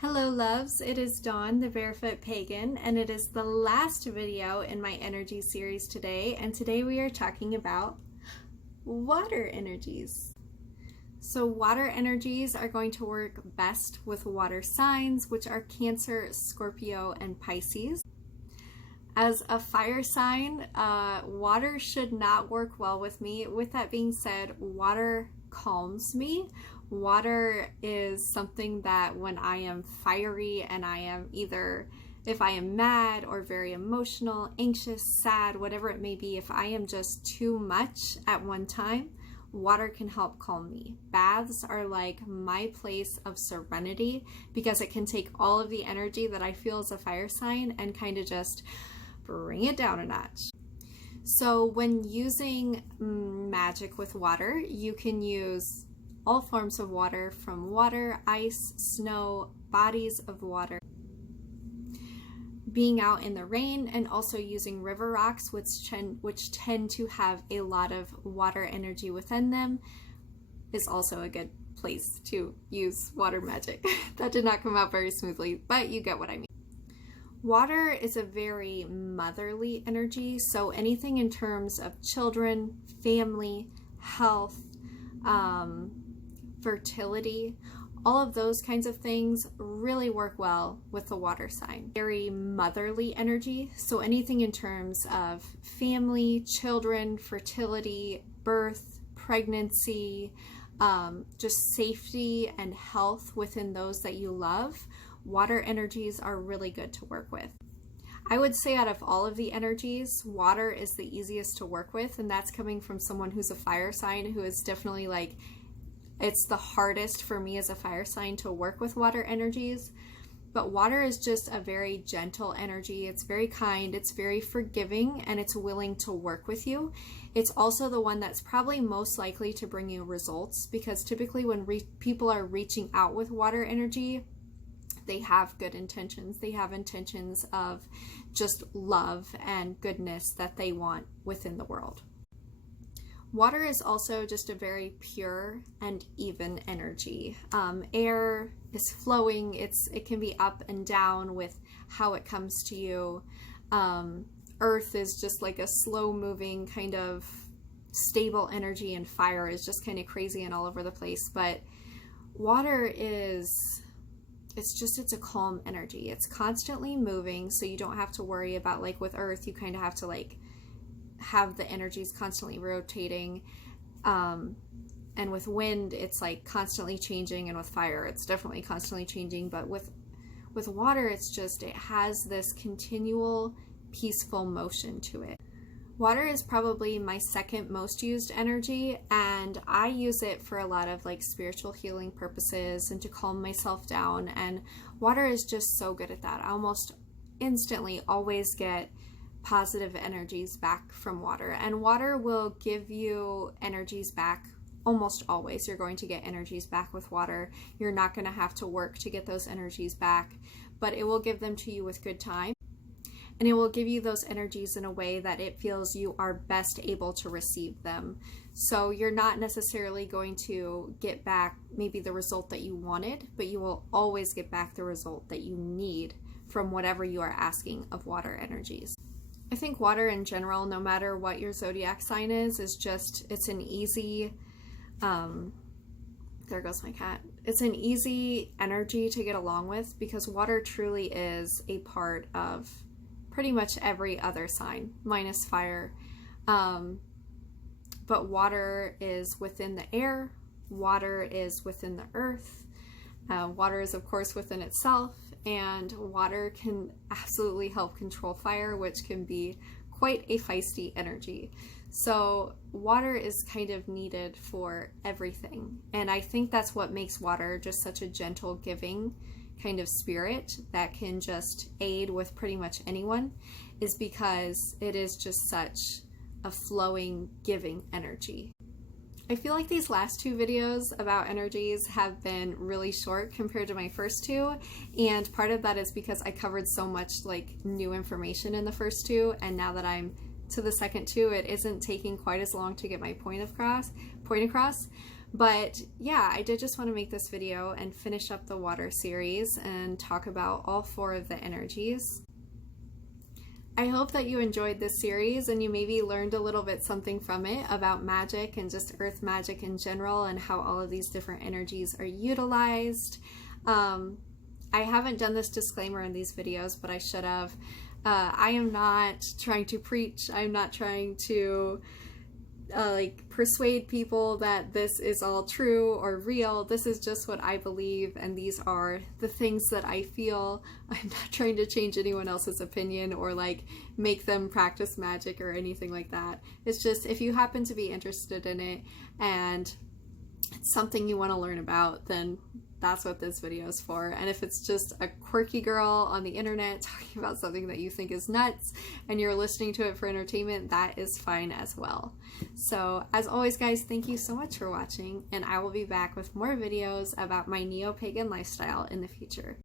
Hello loves, it is Dawn, the barefoot pagan, and it is the last video in my energy series today, and today we are talking about water energies. So water energies are going to work best with water signs, which are Cancer, Scorpio, and Pisces. As a fire sign, water should not work well with me. With that being said, water calms me. Water is something that when I am fiery and I am either, if I am mad or very emotional, anxious, sad, whatever it may be, if I am just too much at one time, water can help calm me. Baths are like my place of serenity because it can take all of the energy that I feel as a fire sign and kind of just bring it down a notch. So when using magic with water, you can use all forms of water, from water, ice, snow, bodies of water. Being out in the rain and also using river rocks, which tend to have a lot of water energy within them, is also a good place to use water magic. That did not come out very smoothly, but you get what I mean. Water is a very motherly energy, so anything in terms of children, family, health, fertility, all of those kinds of things really work well with the water sign. Very motherly energy, so anything in terms of family, children, fertility, birth, pregnancy, just safety and health within those that you love, water energies are really good to work with. I would say out of all of the energies, water is the easiest to work with, and that's coming from someone who's a fire sign who is definitely like, it's the hardest for me as a fire sign to work with water energies. But water is just a very gentle energy. It's very kind, it's very forgiving, and it's willing to work with you. It's also the one that's probably most likely to bring you results, because typically when people are reaching out with water energy, they have good intentions. They have intentions of just love and goodness that they want within the world. Water is also just a very pure and even energy. Air is flowing. It can be up and down with how it comes to you. Earth is just like a slow moving kind of stable energy, and fire is just kind of crazy and all over the place. But water is, it's a calm energy. It's constantly moving, so you don't have to worry about, like with Earth, you kind of have to like have the energies constantly rotating, and with wind it's like constantly changing, and with fire it's definitely constantly changing. But with water, it's just, it has this continual peaceful motion to it. Water is probably my second most used energy, and I use it for a lot of like spiritual healing purposes and to calm myself down, and water is just so good at that. I almost instantly always get positive energies back from water, and water will give you energies back almost always. You're going to get energies back with water. You're not going to have to work to get those energies back, but it will give them to you with good time, and it will give you those energies in a way that it feels you are best able to receive them. So you're not necessarily going to get back maybe the result that you wanted, but you will always get back the result that you need from whatever you are asking of water energies. I think water in general, no matter what your zodiac sign is just, it's an easy, there goes my cat. It's an easy energy to get along with, because water truly is a part of pretty much every other sign, minus fire. But water is within the air, water is within the earth, water is of course within itself, and water can absolutely help control fire, which can be quite a feisty energy. So water is kind of needed for everything, and I think that's what makes water just such a gentle, giving kind of spirit that can just aid with pretty much anyone, is because it is just such a flowing, giving energy. I feel like these last two videos about energies have been really short compared to my first two, and part of that is because I covered so much like new information in the first two, and now that I'm to the second two, it isn't taking quite as long to get my point across. But yeah, I did just want to make this video and finish up the water series and talk about all 4 of the energies. I hope that you enjoyed this series and you maybe learned a little bit something from it about magic and just earth magic in general and how all of these different energies are utilized. I haven't done this disclaimer in these videos, but I should have. I am not trying to preach. I'm not trying to like persuade people that this is all true or real. This is just what I believe, and these are the things that I feel. I'm not trying to change anyone else's opinion or like make them practice magic or anything like that. It's just if you happen to be interested in it and it's something you want to learn about, then that's what this video is for. And if it's just a quirky girl on the internet talking about something that you think is nuts and you're listening to it for entertainment, that is fine as well. So as always, guys, thank you so much for watching, and I will be back with more videos about my neo-pagan lifestyle in the future.